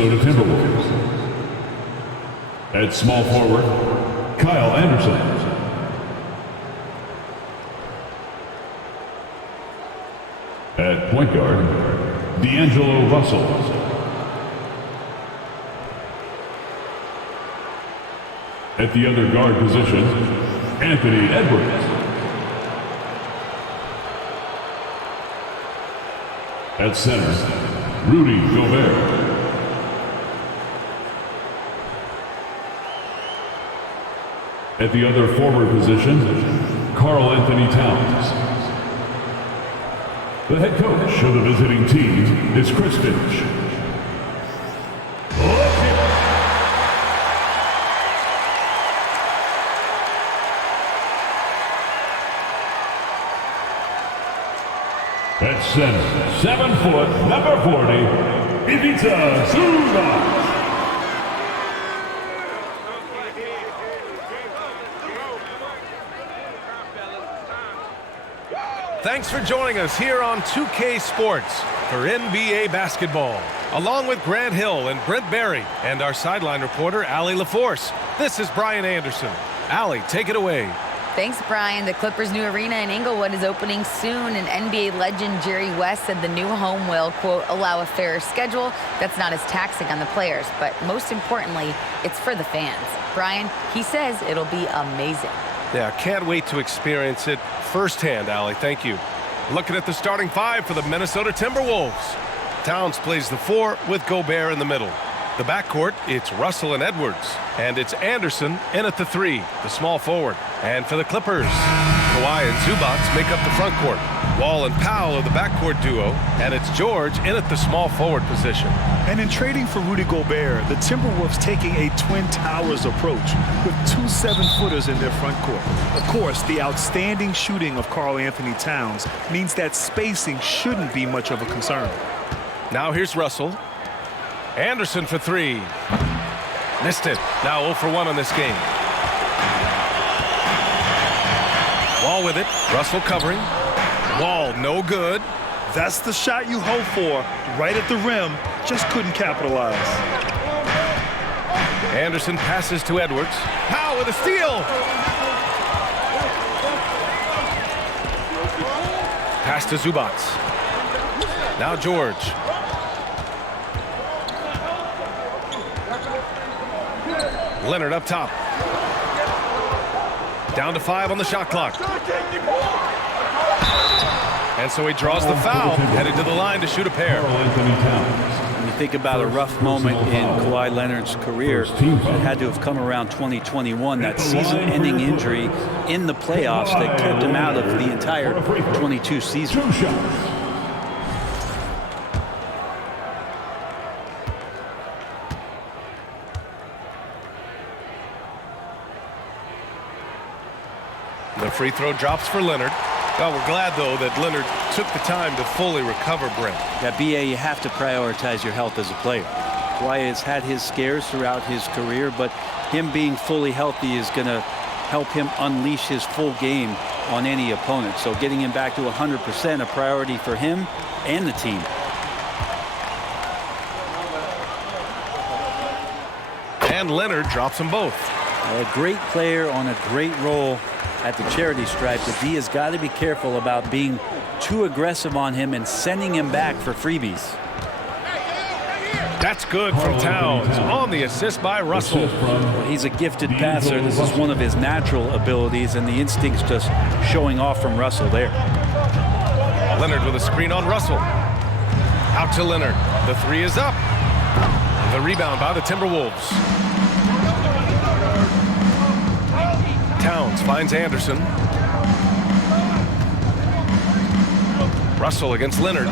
Minnesota Timberwolves. At small forward, Kyle Anderson. At point guard, D'Angelo Russell. At the other guard position, Anthony Edwards. At center, Rudy Gobert. At the other forward position, Karl Anthony Towns. The head coach of the visiting team is Chris Finch. At center, 7 foot, number 40, Ivica Zubac. Thanks for joining us here on 2K Sports for NBA basketball. Along with Grant Hill and Brent Barry and our sideline reporter, Allie LaForce. This is Brian Anderson. Allie, take it away. Thanks, Brian. The Clippers' new arena in Inglewood is opening soon, and NBA legend Jerry West said the new home will, quote, allow a fairer schedule that's not as taxing on the players, but most importantly, it's for the fans. Brian, he says it'll be amazing. Yeah, can't wait to experience it firsthand, Allie. Thank you. Looking at the starting five for the Minnesota Timberwolves. Towns plays the 4 with Gobert in the middle. The backcourt, it's Russell and Edwards. And it's Anderson in at the 3, the small forward. And for the Clippers, Kawhi and Zubac make up the front court. Wall and Powell are the backcourt duo. And it's George in at the small forward position. And in trading for Rudy Gobert, the Timberwolves taking a Twin Towers approach with 2 7-footers in their front court. Of course, the outstanding shooting of Karl Anthony Towns means that spacing shouldn't be much of a concern. Now here's Russell. Anderson for 3. Missed it. Now 0 for 1 on this game. Wall with it. Russell covering. Wall no good. That's the shot you hope for. Right at the rim. Just couldn't capitalize. Anderson passes to Edwards. Powell with a steal. Pass to Zubac. Now George. Leonard up top. Down to 5 on the shot clock. And so he draws the foul, headed to the line to shoot a pair. When you think about a rough moment in Kawhi Leonard's career, it had to have come around 2021, that season-ending injury in the playoffs that kept him out of the entire 22 season. The free throw drops for Leonard. Well, we're glad, though, that Leonard took the time to fully recover, Brent. Yeah, B.A., you have to prioritize your health as a player. Kawhi has had his scares throughout his career, but him being fully healthy is going to help him unleash his full game on any opponent. So getting him back to 100%, a priority for him and the team. And Leonard drops them both. A great player on a great role at the charity stripe, but D has got to be careful about being too aggressive on him and sending him back for freebies. That's good from Towns on the assist by Russell. Well, he's a gifted passer. This is one of his natural abilities, and the instincts just showing off from Russell there. Leonard with a screen on Russell. Out to Leonard. The 3 is up. The rebound by the Timberwolves. Towns finds Anderson. Russell against Leonard.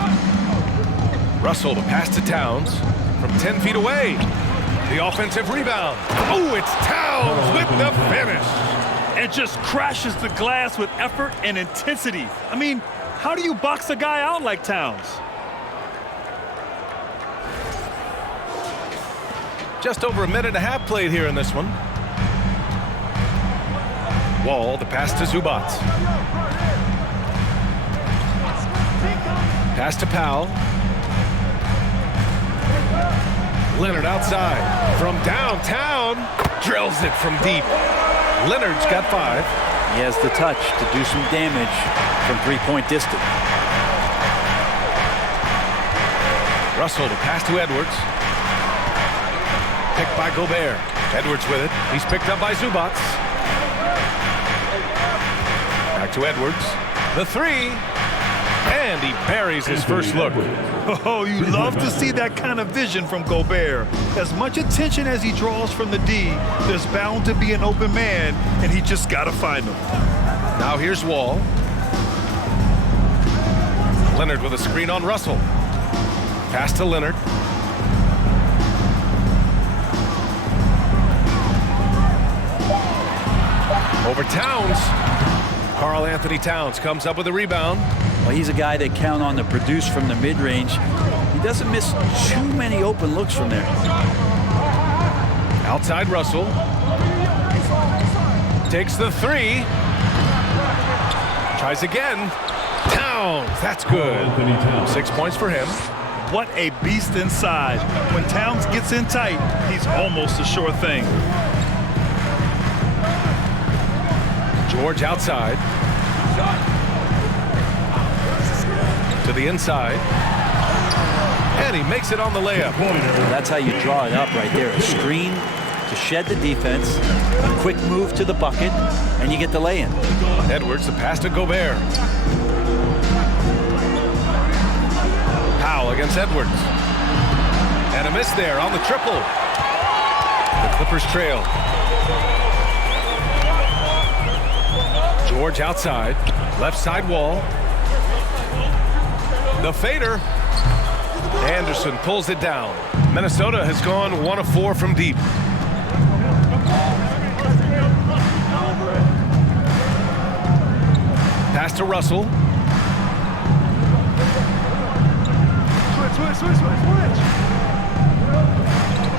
Russell to pass to Towns from 10 feet away. The offensive rebound. Oh, it's Towns with the finish. And just crashes the glass with effort and intensity. I mean, how do you box a guy out like Towns? Just over a minute and a half played here in this one. Wall, the pass to Zubac. Pass to Powell. Leonard outside. From downtown, drills it from deep. Leonard's got 5. He has the touch to do some damage from three-point distance. Russell to pass to Edwards. Picked by Gobert. Edwards with it. He's picked up by Zubats. Back to Edwards. The 3. And he buries his first look. Oh, you love to see that kind of vision from Gobert. As much attention as he draws from the D, there's bound to be an open man, and he just got to find him. Now here's Wall. Leonard with a screen on Russell. Pass to Leonard. Over Towns. Karl Anthony Towns comes up with a rebound. Well, he's a guy that count on to produce from the mid-range. He doesn't miss too many open looks from there. Outside Russell. Takes the 3. Tries again. Towns. That's good. 6 points for him. What a beast inside. When Towns gets in tight, he's almost a sure thing. George outside. To the inside. And he makes it on the layup. That's how you draw it up right there. A screen to shed the defense, a quick move to the bucket, and you get the lay-in. Edwards, the pass to Gobert. Powell against Edwards. And a miss there on the triple. The Clippers trail. George outside. Left side Wall. The fader. Anderson pulls it down. Minnesota has gone 1 of 4 from deep. Pass to Russell. Switch.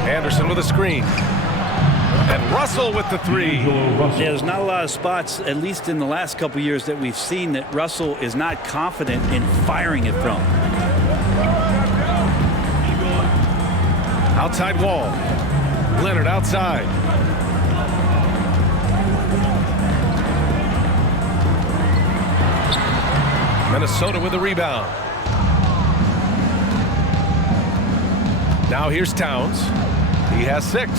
Anderson with a screen. And Russell with the 3. Yeah, there's not a lot of spots, at least in the last couple years, that we've seen that Russell is not confident in firing it from. Outside Wall. Leonard outside. Minnesota with the rebound. Now here's Towns. He has 6.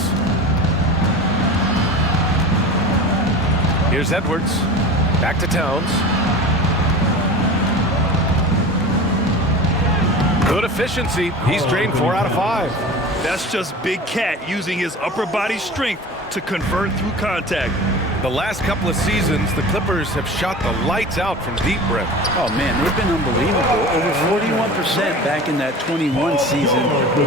Here's Edwards. Back to Towns. Good efficiency. He's drained 4 out of 5. That's just Big Cat using his upper body strength to convert through contact. The last couple of seasons, the Clippers have shot the lights out from deep, Brent. Oh, man, they've been unbelievable. Over 41% back in that 21 season.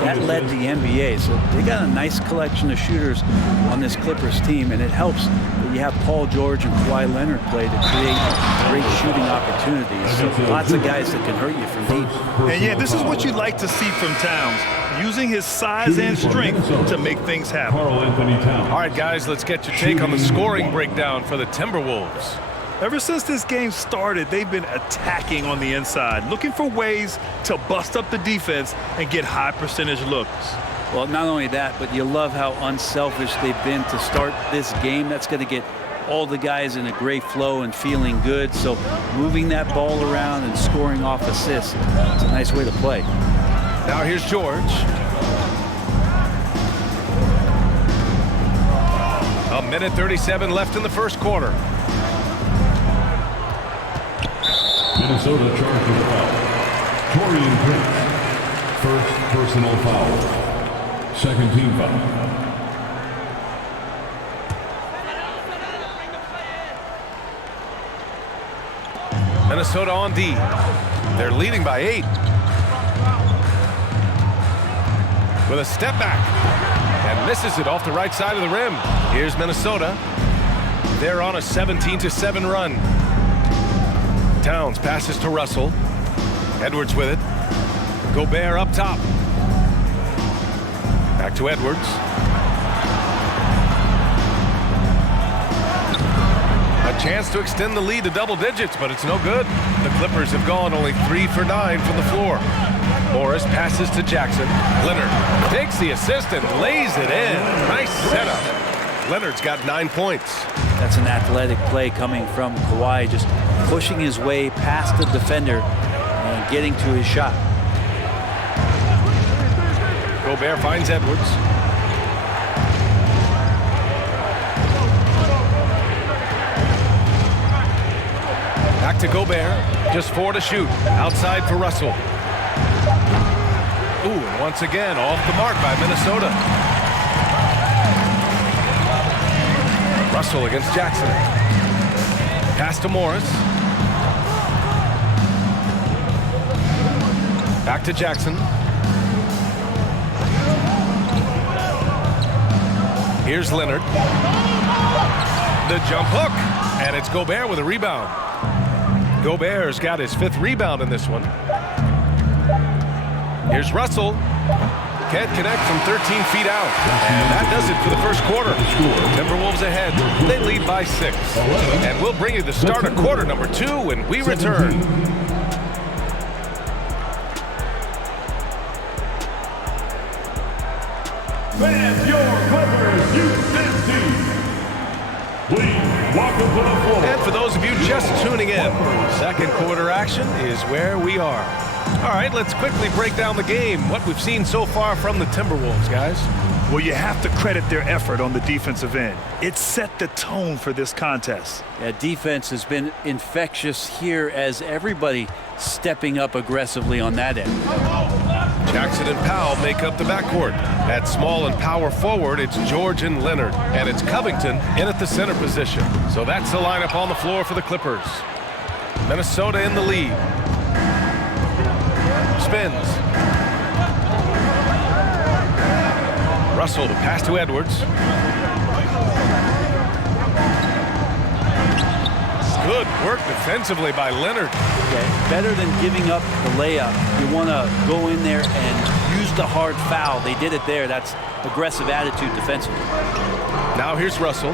That led the NBA. So they got a nice collection of shooters on this Clippers team, and it helps that you have Paul George and Kawhi Leonard play to create great shooting opportunities. So lots of guys that can hurt you from deep. And, yeah, this is what you'd like to see from Towns, using his size and strength to make things happen. Karl Anthony Towns. All right, guys, let's get your take on the scoring breakdown for the Timberwolves. Ever since this game started, they've been attacking on the inside, looking for ways to bust up the defense and get high percentage looks. Well, not only that, but you love how unselfish they've been to start this game. That's going to get all the guys in a great flow and feeling good. So moving that ball around and scoring off assists, it's a nice way to play. Now here's George. A minute 37 left in the first quarter. Minnesota charged with a foul. Torian Prince. First personal foul. Second team foul. Minnesota on D. They're leading by 8. With a step back. And misses it off the right side of the rim. Here's Minnesota. They're on a 17-7 run. Towns passes to Russell. Edwards with it. Gobert up top. Back to Edwards. A chance to extend the lead to double digits, but it's no good. The Clippers have gone only 3 for 9 from the floor. Morris passes to Jackson. Leonard takes the assist and lays it in. Nice setup. Leonard's got 9 points. That's an athletic play coming from Kawhi, just pushing his way past the defender and getting to his shot. Gobert finds Edwards. Back to Gobert. Just 4 to shoot. Outside for Russell. Ooh, and once again, off the mark by Minnesota. Russell against Jackson. Pass to Morris. Back to Jackson. Here's Leonard. The jump hook. And it's Gobert with a rebound. Gobert's got his 5th rebound in this one. Here's Russell. Can't connect from 13 feet out. And that does it for the first quarter. Timberwolves ahead. They lead by 6. And we'll bring you the start of quarter number 2 when we return. Fans, your Clippers, Houston team. Please welcome to the floor. And for those of you just tuning in, second quarter action is where we are. All right, let's quickly break down the game, what we've seen so far from the Timberwolves, guys. Well, you have to credit their effort on the defensive end. It set the tone for this contest. Yeah, defense has been infectious here as everybody stepping up aggressively on that end. Jackson and Powell make up the backcourt. At small and power forward, it's George and Leonard. And it's Covington in at the center position. So that's the lineup on the floor for the Clippers. Minnesota in the lead. Spins. Russell to pass to Edwards. Good work defensively by Leonard. Okay. Better than giving up the layup. You want to go in there and use the hard foul. They did it there. That's aggressive attitude defensively. Now here's Russell.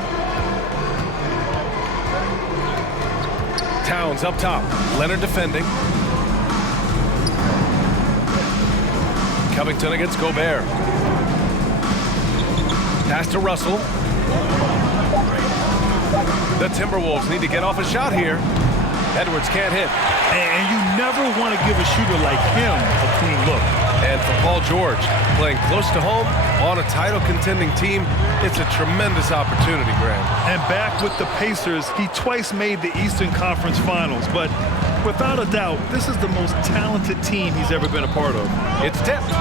Towns up top. Leonard defending. Covington against Gobert. Pass to Russell. The Timberwolves need to get off a shot here. Edwards can't hit. And you never want to give a shooter like him a clean look. And for Paul George, playing close to home on a title-contending team, it's a tremendous opportunity, Graham. And back with the Pacers, he twice made the Eastern Conference Finals. But without a doubt, this is the most talented team he's ever been a part of. It's tipped.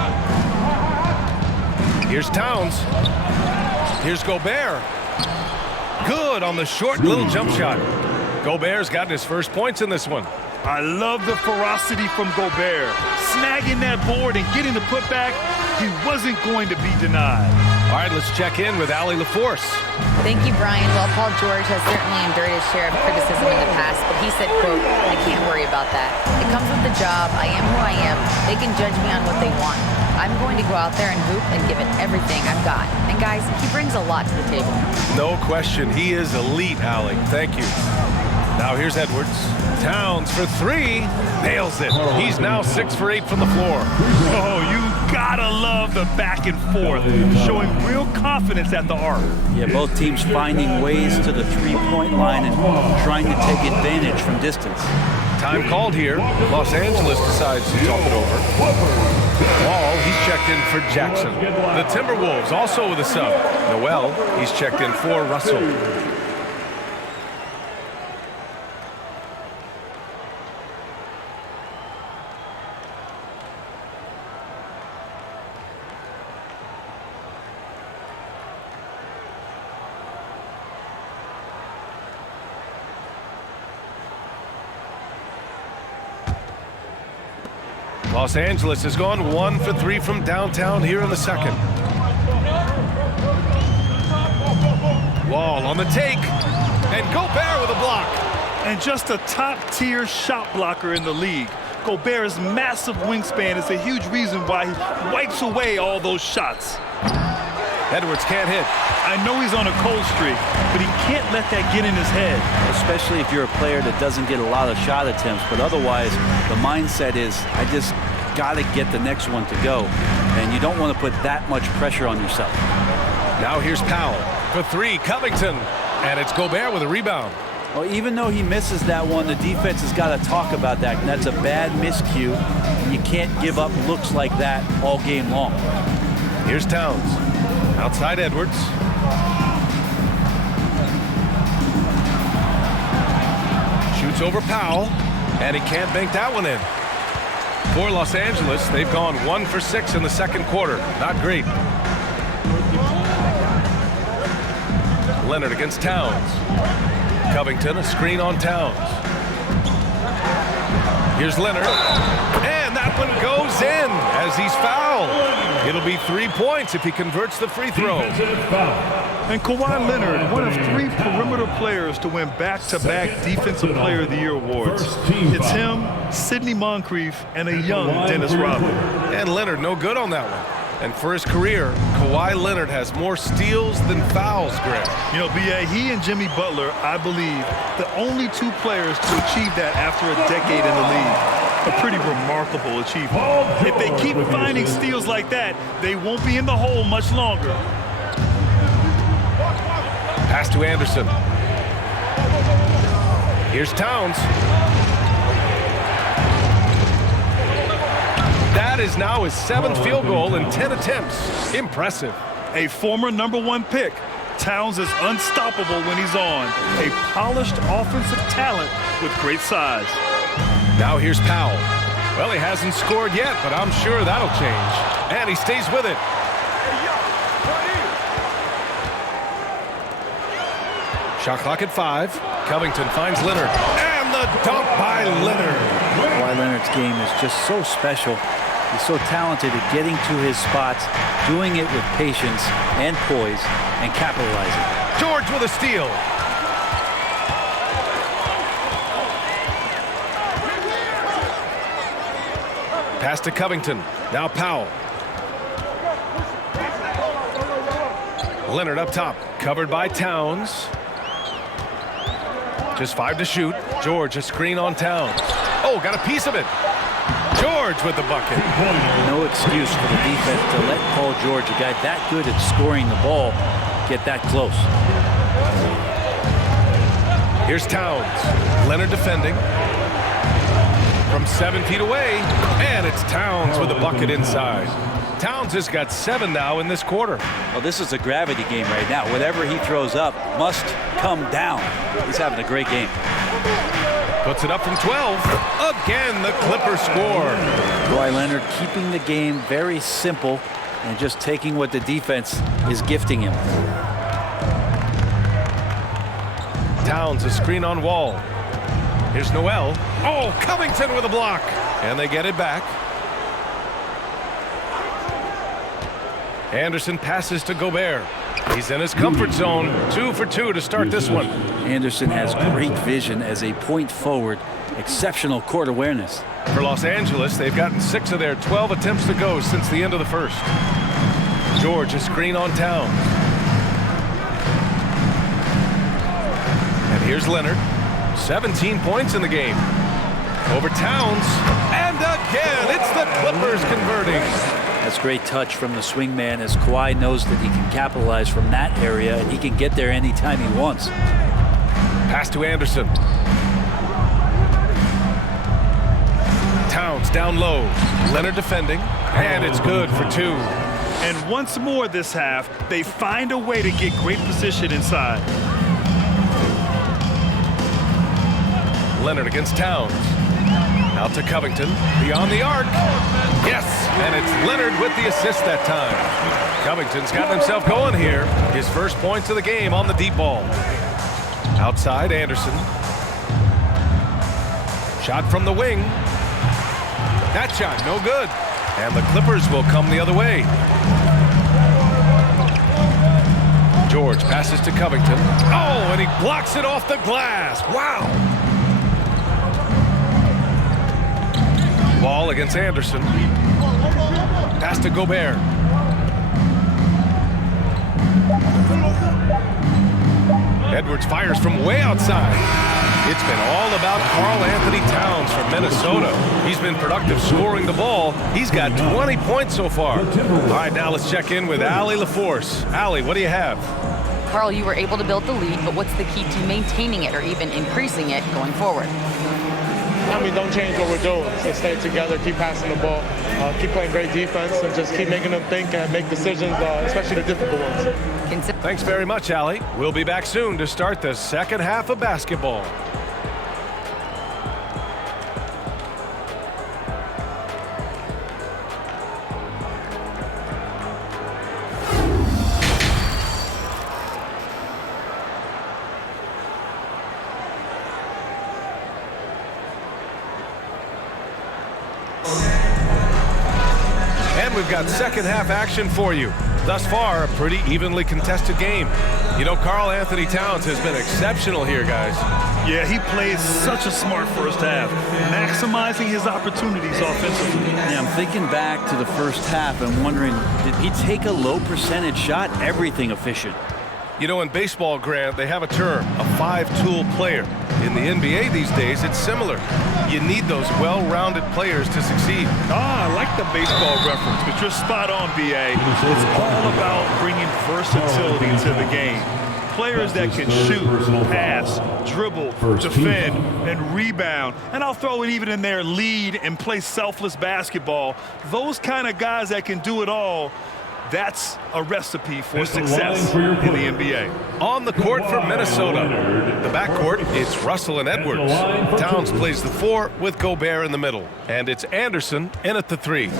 Here's Towns. Here's Gobert. Good on the short little jump shot. Gobert's gotten his first points in this one. I love the ferocity from Gobert. Snagging that board and getting the putback, he wasn't going to be denied. All right, let's check in with Allie LaForce. Thank you, Brian. Well, Paul George has certainly endured his share of criticism in the past, but he said, quote, "I can't worry about that. It comes with the job. I am who I am. They can judge me on what they want. I'm going to go out there and hoop and give it everything I've got." And guys, he brings a lot to the table. No question. He is elite, Allie. Thank you. Now here's Edwards. Towns for 3. Nails it. He's now 6 for 8 from the floor. Oh, you gotta love the back and forth, showing real confidence at the arc. Yeah, both teams finding ways to the three-point line and trying to take advantage from distance. Time called here. Los Angeles decides to talk it over. Wall, he's checked in for Jackson. The Timberwolves also with a sub. Noel, he's checked in for Russell. Los Angeles has gone 1 for 3 from downtown here in the second. Wall on the take, and Gobert with a block. And just a top-tier shot blocker in the league. Gobert's massive wingspan is a huge reason why he wipes away all those shots. Edwards can't hit. I know he's on a cold streak, but he can't let that get in his head. Especially if you're a player that doesn't get a lot of shot attempts, but otherwise the mindset is, I just got to get the next one to go, and you don't want to put that much pressure on yourself. Now here's Powell for three. Covington, and it's Gobert with a rebound. Well, even though he misses that one, the defense has got to talk about that, and that's a bad miscue. You can't give up looks like that all game long. Here's Towns. Outside Edwards. Shoots over Powell, and he can't bank that one in. For Los Angeles, they've gone 1 for 6 in the second quarter. Not great. Leonard against Towns. Covington, a screen on Towns. Here's Leonard. And that one goes in as he's fouled. It'll be 3 points if he converts the free throw. And Kawhi Leonard, one of 3 perimeter players to win back-to-back Defensive Player of the Year awards. It's him, Sidney Moncrief, and a young Dennis Rodman. And Leonard no good on that one. And for his career, Kawhi Leonard has more steals than fouls, Greg. You know, B.A., he and Jimmy Butler, I believe, the only 2 players to achieve that after a decade in the league. A pretty remarkable achievement. If they keep finding steals like that, they won't be in the hole much longer. Pass to Anderson. Here's Towns. That is now his 7th field goal in 10 attempts. Impressive. A former #1 pick, Towns is unstoppable when he's on. A polished offensive talent with great size. Now here's Powell. Well, he hasn't scored yet, but I'm sure that'll change. And he stays with it. Shot clock at 5. Covington finds Leonard. And the dunk by Leonard. Kawhi Leonard's game is just so special. He's so talented at getting to his spots, doing it with patience and poise, and capitalizing. George with a steal. Pass to Covington. Now Powell. Leonard up top. Covered by Towns. Just 5 to shoot. George, a screen on Towns. Oh, got a piece of it. George with the bucket. No excuse for the defense to let Paul George, a guy that good at scoring the ball, get that close. Here's Towns. Leonard defending. From 7 feet away. And it's Towns with the bucket inside. Towns has got 7 now in this quarter. Well, this is a gravity game right now. Whatever he throws up must come down. He's having a great game. Puts it up from 12. Again, the Clippers score. Kawhi Leonard keeping the game very simple and just taking what the defense is gifting him. Towns, a screen on Wall. Here's Noel. Oh, Covington with a block. And they get it back. Anderson passes to Gobert. He's in his comfort zone. 2 for 2 to start this one. Anderson has great vision as a point forward. Exceptional court awareness. For Los Angeles, they've gotten 6 of their 12 attempts to go since the end of the first. George, a screen on Towns. And here's Leonard. 17 points in the game. Over Towns. And again, it's the Clippers converting. That's great touch from the swingman as Kawhi knows that he can capitalize from that area and he can get there anytime he wants. Pass to Anderson. Towns down low. Leonard defending. And it's good for 2. And once more this half, they find a way to get great position inside. Leonard against Towns. Out to Covington. Beyond the arc. Yes, and it's Leonard with the assist that time. Covington's gotten himself going here. His first points of the game on the deep ball. Outside, Anderson. Shot from the wing. That shot, no good. And the Clippers will come the other way. George passes to Covington. Oh, and he blocks it off the glass. Wow. Ball against Anderson. Pass to Gobert. Edwards fires from way outside. It's been all about Karl Anthony Towns from Minnesota. He's been productive scoring the ball. He's got 20 points so far. All right, now let's check in with Allie LaForce. Allie, what do you have? Carl, you were able to build the lead, but what's the key to maintaining it or even increasing it going forward? I mean, don't change what we're doing. So stay together, keep passing the ball, keep playing great defense, and just keep making them think and make decisions, especially the difficult ones. Thanks very much, Allie. We'll be back soon to start the second half of basketball. And we've got second half action for you. Thus far, a pretty evenly contested game. You know, Karl Anthony Towns has been exceptional here, guys. Yeah, he played such a smart first half, maximizing his opportunities offensively. Yeah, I'm thinking back to the first half and wondering, did he take a low percentage shot? Everything efficient. You know, in baseball, Grant, they have a term, a five-tool player. In the NBA these days, it's similar. You need those well-rounded players to succeed. I like the baseball reference, but you're spot on, B.A. It's all about bringing versatility to the game. Players that can shoot, pass, dribble, defend, and rebound. And I'll throw it even in there, lead and play selfless basketball. Those kind of guys that can do it all, that's a recipe for success in the NBA. On the court for Minnesota. The backcourt, it's Russell and Edwards. Towns plays the 4 with Gobert in the middle. And it's Anderson in at the 3.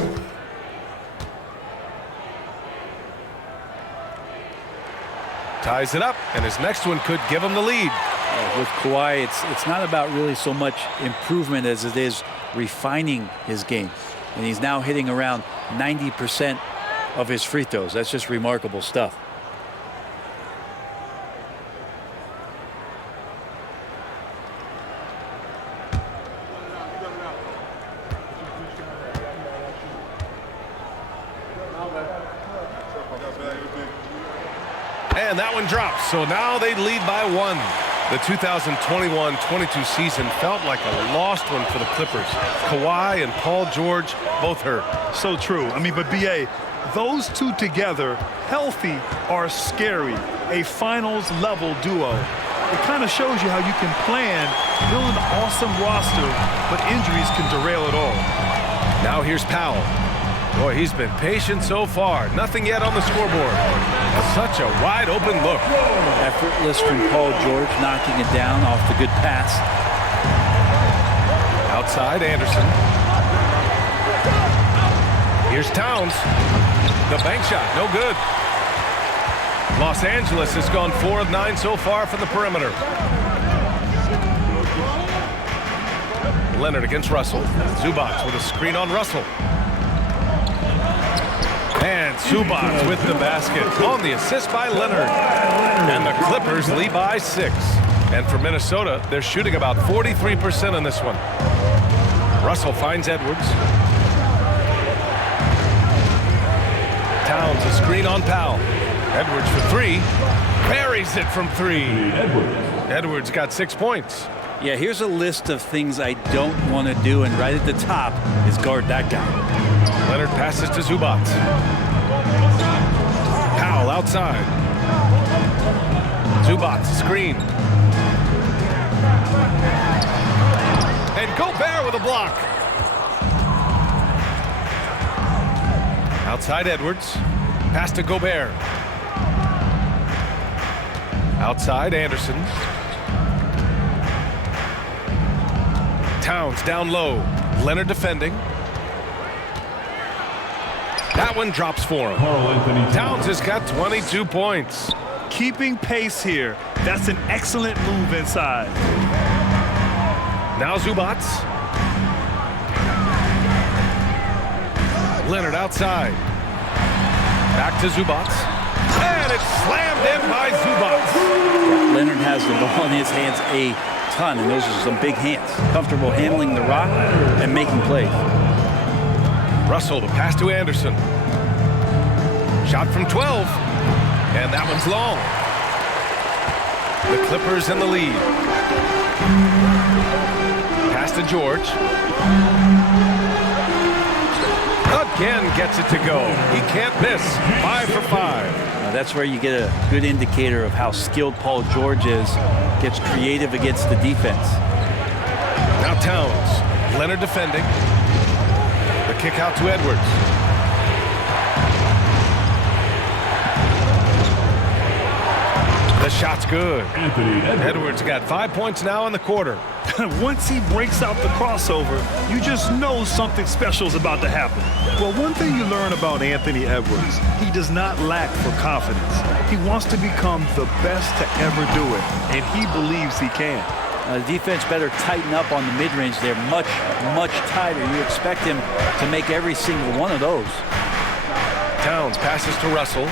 Ties it up, and his next one could give him the lead. With Kawhi, it's not about really so much improvement as it is refining his game. And he's now hitting around 90% of his free throws. That's just remarkable stuff. And that one drops, so now they lead by 1. The 2021-22 season felt like a lost one for the Clippers. Kawhi and Paul George both hurt. So true. I mean, but B.A., those two together, healthy, are scary. A finals-level duo. It kind of shows you how you can plan, build an awesome roster, but injuries can derail it all. Now here's Powell. Boy, he's been patient so far. Nothing yet on the scoreboard. Such a wide-open look. Effortless from Paul George, knocking it down off the good pass. Outside, Anderson. Here's Towns. The bank shot, no good. Los Angeles has gone 4 of 9 so far from the perimeter. Leonard against Russell. Zubac with a screen on Russell. And Zubac with the basket on the assist by Leonard. And the Clippers lead by 6. And for Minnesota, they're shooting about 43% on this one. Russell finds Edwards. Towns a screen on Powell. Edwards for 3. Buries it from 3. Edwards got 6 points. Yeah, here's a list of things I don't want to do, and right at the top is guard that guy. Leonard passes to Zubac. Powell outside. Zubac screen. And Gobert with a block. Outside Edwards. Pass to Gobert. Outside Anderson. Towns down low. Leonard defending. That one drops for him. Towns has got 22 points. Keeping pace here. That's an excellent move inside. Now Zubac. Leonard outside. Back to Zubac. And it's slammed in by Zubac. Leonard has the ball in his hands a ton, and those are some big hands. Comfortable handling the rock and making plays. Russell to pass to Anderson. Shot from 12. And that one's long. The Clippers in the lead. Pass to George. Again gets it to go. He can't miss. 5 for 5. Now that's where you get a good indicator of how skilled Paul George is. Gets creative against the defense. Now Towns. Leonard defending. The kick out to Edwards. The shot's good. Anthony Edwards got 5 points now in the quarter. Once he breaks out the crossover, you just know something special is about to happen. Well, one thing you learn about Anthony Edwards, he does not lack for confidence. He wants to become the best to ever do it, and he believes he can. The defense better tighten up on the mid-range. They're much, much tighter. You expect him to make every single one of those. Towns passes to Russell.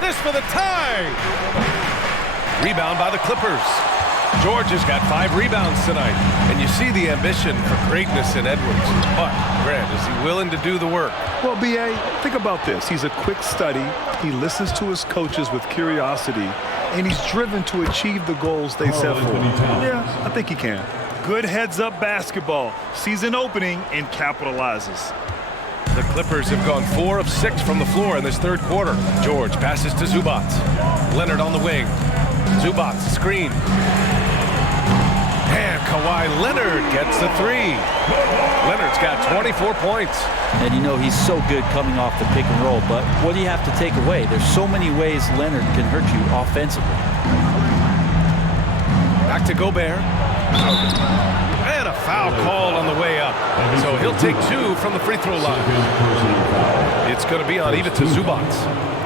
This for the tie. Rebound by the Clippers. George has got 5 rebounds tonight. And you see the ambition for greatness in Edwards. But, Grant, is he willing to do the work? Well, B.A., think about this. He's a quick study. He listens to his coaches with curiosity, and he's driven to achieve the goals they set for him. Yeah, I think he can. Good heads-up basketball. Sees an opening and capitalizes. The Clippers have gone 4 of 6 from the floor in this third quarter. George passes to Zubac. Leonard on the wing. Zubac screen. And Kawhi Leonard gets the 3. Leonard's got 24 points. And you know he's so good coming off the pick and roll, but what do you have to take away? There's so many ways Leonard can hurt you offensively. Back to Gobert. And a foul called on the way up. So he'll take 2 from the free throw line. It's going to be on Ivica Zubac.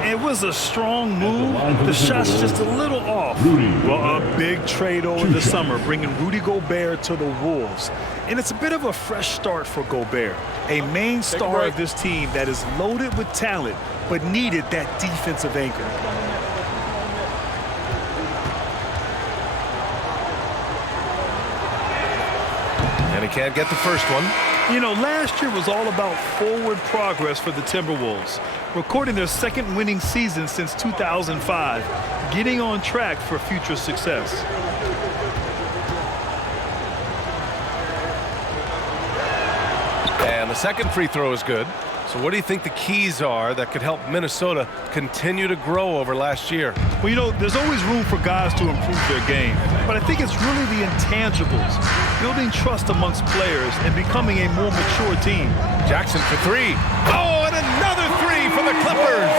It was a strong move. The shot's just a little off. Well, a big trade over the summer, bringing Rudy Gobert to the Wolves. And it's a bit of a fresh start for Gobert, a main star of this team that is loaded with talent, but needed that defensive anchor. And he can't get the first one. You know, last year was all about forward progress for the Timberwolves, recording their second winning season since 2005, getting on track for future success. And the second free throw is good. So what do you think the keys are that could help Minnesota continue to grow over last year? Well, you know, there's always room for guys to improve their game, but I think it's really the intangibles, building trust amongst players and becoming a more mature team. Jackson for 3. Oh, and another 3 for the Clippers.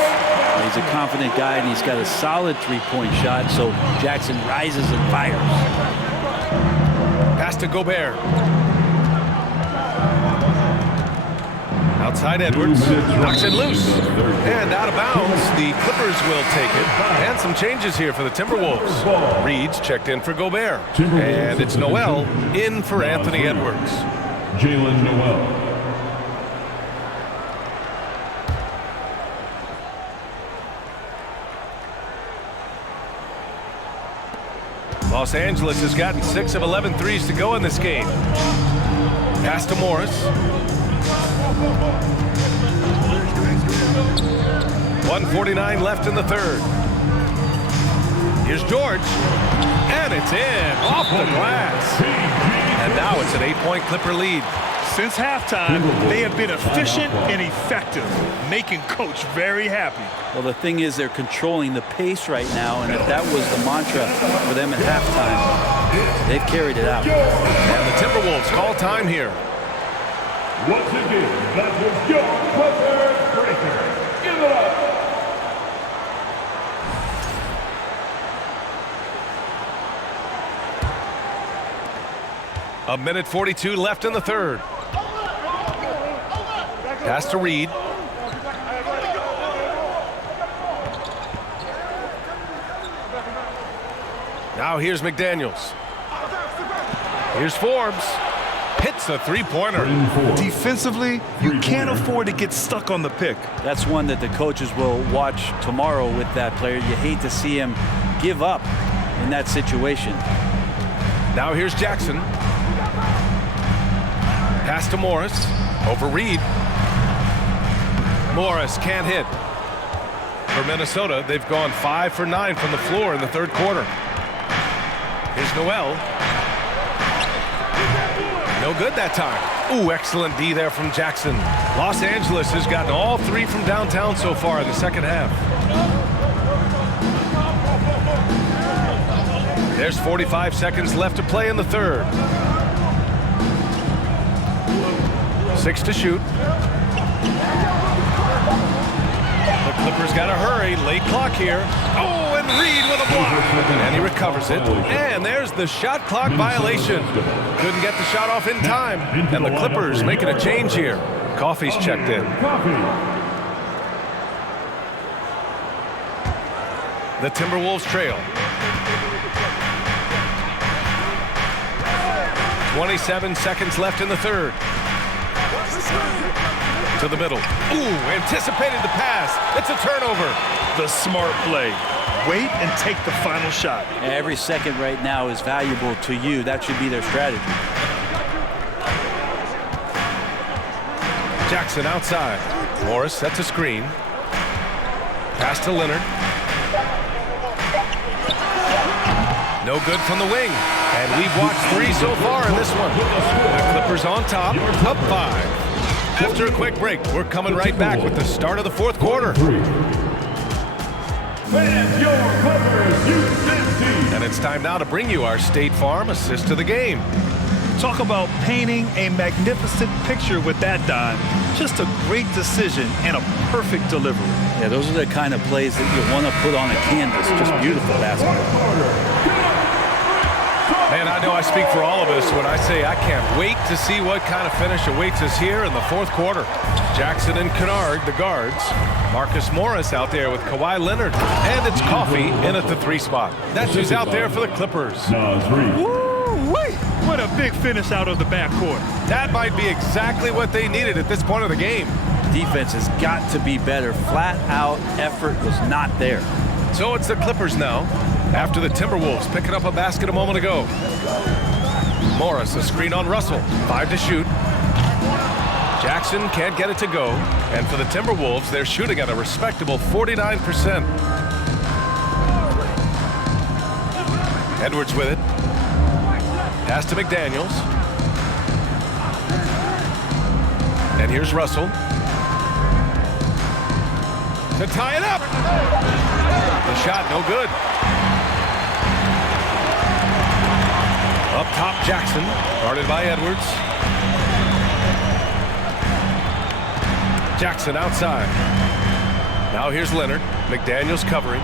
He's a confident guy, and he's got a solid three-point shot, so Jackson rises and fires. Pass to Gobert. Outside Edwards, knocks it loose, and out of bounds. The Clippers will take it, and some changes here for the Timberwolves. Reed's checked in for Gobert, and it's Noel in for Anthony Edwards. Jalen Noel. Los Angeles has gotten 6 of 11 threes to go in this game. Pass to Morris. 1:49 left in the third. Here's George, and it's in off the glass. And now it's an 8-point Clipper lead. Since halftime, they have been efficient and effective, making Coach very happy. Well, the thing is, they're controlling the pace right now, and if that was the mantra for them at halftime, they've carried it out. And the Timberwolves call time here. Once again, that was your record breaker. Give it up. A minute 42 left in the third. Pass to Reed. Now here's McDaniels. Here's Forbes. Hits a three-pointer. Defensively, you can't afford to get stuck on the pick. That's one that the coaches will watch tomorrow with that player. You hate to see him give up in that situation. Now here's Jackson. Pass to Morris. Over Reed. Morris can't hit. For Minnesota, they've gone 5 for 9 from the floor in the third quarter. Here's Noel. No good that time. Ooh, excellent D there from Jackson. Los Angeles has gotten all 3 from downtown so far in the second half. There's 45 seconds left to play in the third. 6 to shoot. The Clippers got to hurry. Late clock here. Oh, and Reed with a block. And he recovers it. And there's the shot clock violation. Couldn't get the shot off in time. And the Clippers making a change here. Coffey's checked in. The Timberwolves trail. 27 seconds left in the third. To the middle. Ooh, anticipated the pass. It's a turnover. The smart play. Wait and take the final shot. Every second right now is valuable to you. That should be their strategy. Jackson outside. Morris sets a screen. Pass to Leonard. No good from the wing. And we've watched 3 so far in this one. The Clippers on top, up 5. After a quick break, we're coming right back with the start of the fourth quarter. And it's time now to bring you our State Farm assist to the game. Talk about painting a magnificent picture with that dime. Just a great decision and a perfect delivery. Yeah, those are the kind of plays that you want to put on a canvas. Just beautiful basketball. Man, I know I speak for all of us when I say I can't wait to see what kind of finish awaits us here in the fourth quarter. Jackson and Kennard, the guards. Marcus Morris out there with Kawhi Leonard. And it's Coffey in at the 3 spot. That's who's out there for the Clippers. Woo-wee! What a big finish out of the backcourt. That might be exactly what they needed at this point of the game. Defense has got to be better. Flat out effort was not there. So it's the Clippers now, after the Timberwolves picking up a basket a moment ago. Morris, a screen on Russell. 5 to shoot. Jackson can't get it to go. And for the Timberwolves, they're shooting at a respectable 49%. Edwards with it. Pass to McDaniels. And here's Russell. To tie it up. The shot, no good. Up top, Jackson, guarded by Edwards. Jackson outside. Now here's Leonard. McDaniels covering.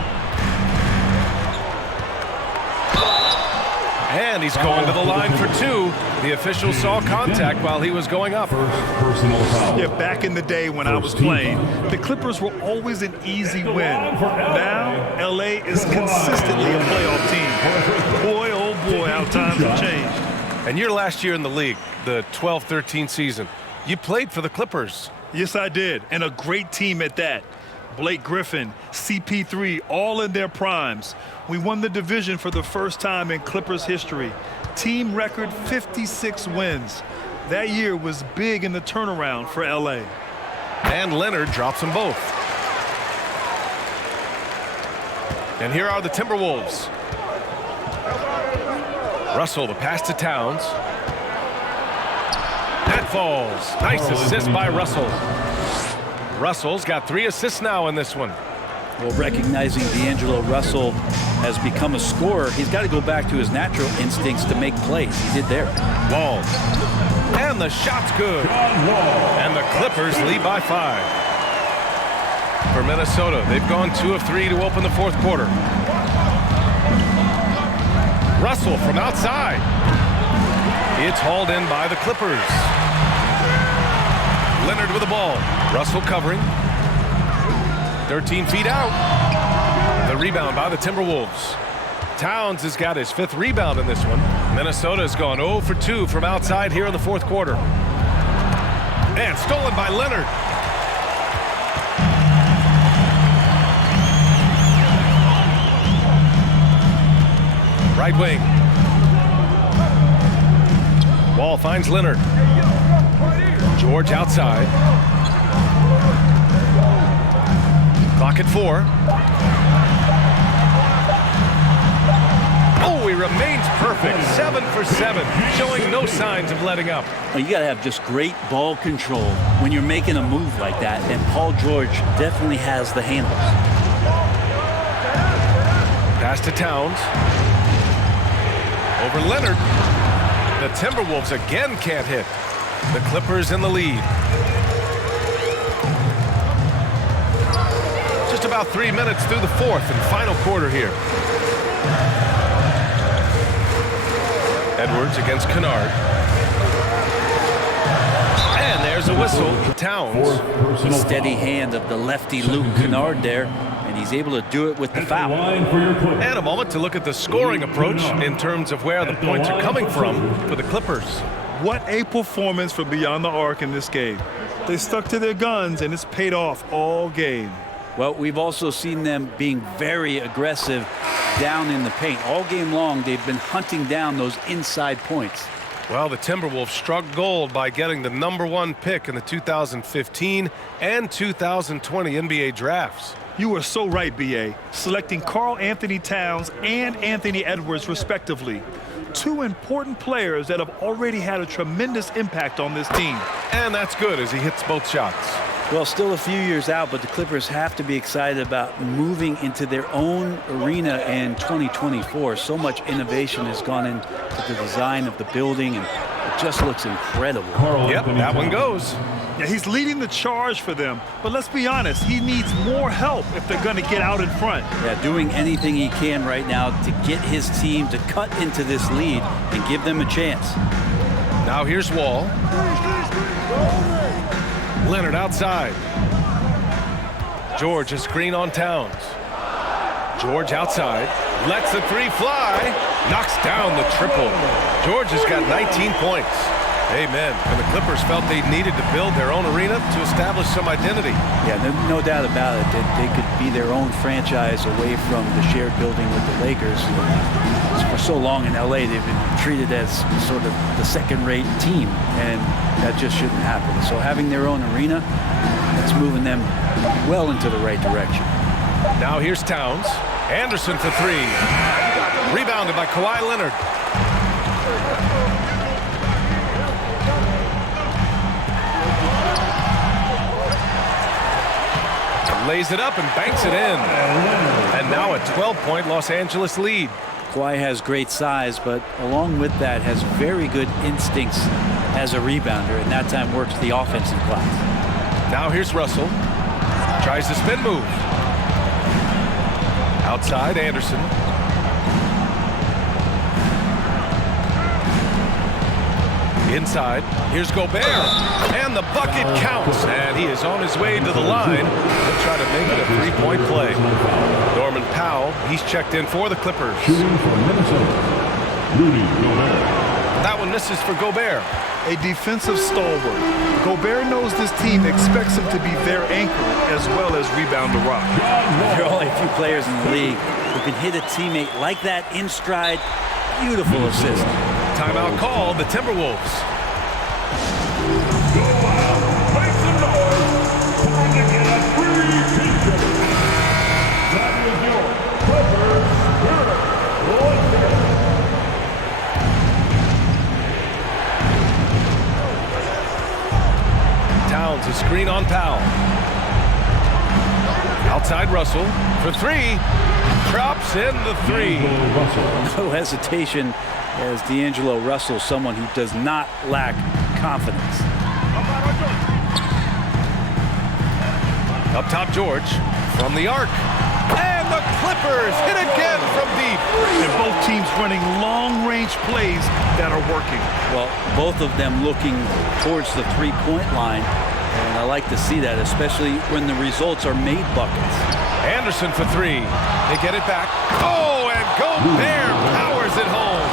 And he's going to the line for 2. The official saw contact while he was going up. Personal foul. Yeah, back in the day when I was playing, the Clippers were always an easy win. Now, LA is consistently a playoff team. Boy, oh boy, how times have changed. And your last year in the league, the 12-13 season, you played for the Clippers. Yes, I did, and a great team at that. Blake Griffin, CP3, all in their primes. We won the division for the first time in Clippers history. Team record 56 wins. That year was big in the turnaround for LA. And Leonard drops them both. And here are the Timberwolves. Russell, the pass to Towns. That falls. Nice assist by Russell. Russell's got 3 assists now in this one. Well, recognizing D'Angelo Russell has become a scorer, he's got to go back to his natural instincts to make plays. He did there. Wall. And the shot's good. And the Clippers lead by 5. For Minnesota, they've gone 2 of 3 to open the fourth quarter. Russell from outside. It's hauled in by the Clippers. Leonard with the ball. Russell covering. 13 feet out. The rebound by the Timberwolves. Towns has got his 5th rebound in this one. Minnesota has gone 0 for 2 from outside here in the fourth quarter. And stolen by Leonard. Right wing. Wall finds Leonard. George outside. Clock at 4. Oh, he remains perfect. 7 for 7, showing no signs of letting up. Well, you got to have just great ball control when you're making a move like that, and Paul George definitely has the handles. Pass to Towns. Over Leonard. The Timberwolves again can't hit. The Clippers in the lead. Just about 3 minutes through the fourth and final quarter here. Edwards against Kennard. And there's a whistle. Towns. Steady hand of the lefty Luke Kennard there, and he's able to do it with the foul. And a moment to look at the scoring approach in terms of where the points are coming from for the Clippers. What a performance from beyond the arc in this game. They stuck to their guns, and it's paid off all game. Well, we've also seen them being very aggressive down in the paint. All game long, they've been hunting down those inside points. Well, the Timberwolves struck gold by getting the #1 pick in the 2015 and 2020 NBA drafts. You are so right, B.A. Selecting Karl Anthony Towns and Anthony Edwards, respectively. Two important players that have already had a tremendous impact on this team. And that's good as he hits both shots. Well, still a few years out, but the Clippers have to be excited about moving into their own arena in 2024. So much innovation has gone into the design of the building, and it just looks incredible. Yep, that one goes. Yeah, he's leading the charge for them, but let's be honest, he needs more help if they're going to get out in front. Yeah, doing anything he can right now to get his team to cut into this lead and give them a chance. Now here's Wall. Leonard outside. George a screen on Towns. George outside. Lets the three fly. Knocks down the triple. George has got 19 points. Amen. And the Clippers felt they needed to build their own arena to establish some identity. Yeah, no doubt about it that they could be their own franchise away from the shared building with the Lakers. For so long in LA, they've been treated as sort of the second-rate team, and that just shouldn't happen. So having their own arena, that's moving them well into the right direction. Now here's Towns. Anderson for three. Rebounded by Kawhi Leonard. Lays it up and banks it in. And now a 12-point Los Angeles lead. Kawhi has great size, but along with that has very good instincts as a rebounder, and that time works the offensive class. Now here's Russell. Tries the spin move. Outside, Anderson. Inside, here's Gobert. And the bucket counts. And he is on his way to the line to try to make it a three-point play. Norman Powell, he's checked in for the Clippers. Shooting for Minnesota, Rudy Gobert. That one misses for Gobert. A defensive stalwart. Gobert knows this team expects him to be their anchor as well as rebound the rock. There are only a few players in the league who can hit a teammate like that in stride. Beautiful assist. Timeout called, the Timberwolves. Go out, make some noise. Time to get a free pizza. That was your Clippers Spirit. Towns a screen on Powell. Outside Russell for three. Drops in the three. No hesitation as D'Angelo Russell, someone who does not lack confidence. Up top, George from the arc. And the Clippers hit again from deep. And both teams running long-range plays that are working. Well, both of them looking towards the three-point line, and I like to see that, especially when the results are made buckets. Anderson for three. They get it back. Oh, and Gobert powers it home.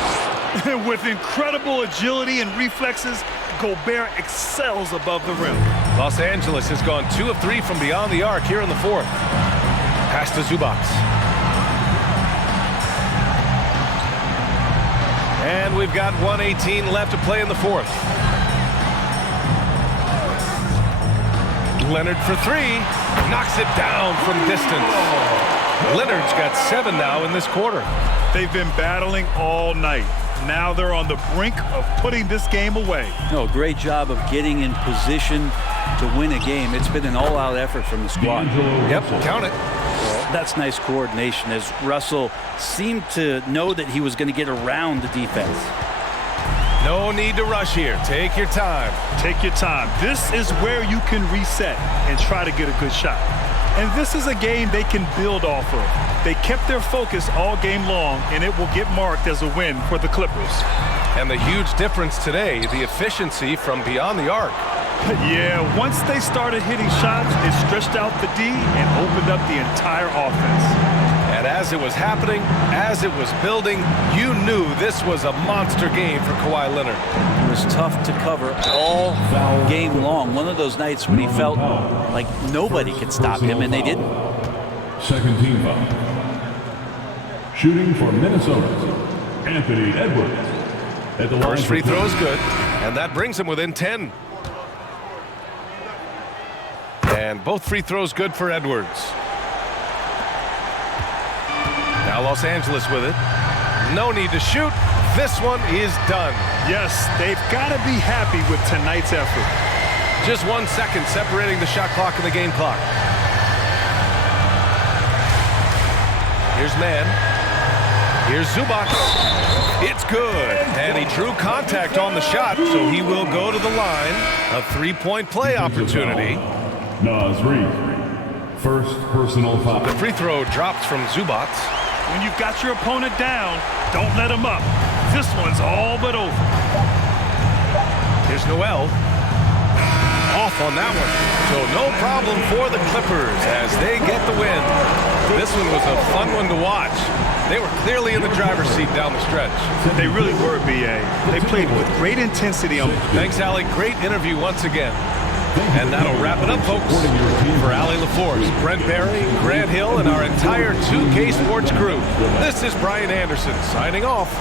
With incredible agility and reflexes, Gobert excels above the rim. Los Angeles has gone 2 of 3 from beyond the arc here in the fourth. Pass to Zubac. And we've got 1:18 left to play in the fourth. Leonard for three. Knocks it down from distance. Leonard's got 7 now in this quarter. They've been battling all night. Now they're on the brink of putting this game away. No, great job of getting in position to win a game. It's been an all-out effort from the squad. Yep, count it. That's nice coordination as Russell seemed to know that he was going to get around the defense. No need to rush here. Take your time. Take your time. This is where you can reset and try to get a good shot. And this is a game they can build off of. They kept their focus all game long, and it will get marked as a win for the Clippers. And the huge difference today, the efficiency from beyond the arc. Yeah, once they started hitting shots, it stretched out the D and opened up the entire offense. And as it was happening, as it was building, you knew this was a monster game for Kawhi Leonard. It was tough to cover all game long. One of those nights when he felt like nobody could stop him, and they didn't. Second team foul. Shooting for Minnesota, Anthony Edwards. At the line First free for throw is good, and that brings him within 10. And both free throws good for Edwards. Now Los Angeles with it. No need to shoot. This one is done. Yes, they've got to be happy with tonight's effort. Just 1 second separating the shot clock and the game clock. Here's Mann. Here's Zubac. It's good. And he drew contact on the shot, so he will go to the line. A three-point play opportunity. Naz Reid. First personal foul. The free throw drops from Zubac. When you've got your opponent down, don't let him up. This one's all but over. Here's Noel. Off on that one. So no problem for the Clippers as they get the win. This one was a fun one to watch. They were clearly in the driver's seat down the stretch. They really were, B.A. They played with great intensity on. Thanks, Allie. Great interview once again. And that'll wrap it up, folks. For Allie LaForce, Brent Barry, Grant Hill, and our entire 2K Sports crew, this is Brian Anderson signing off.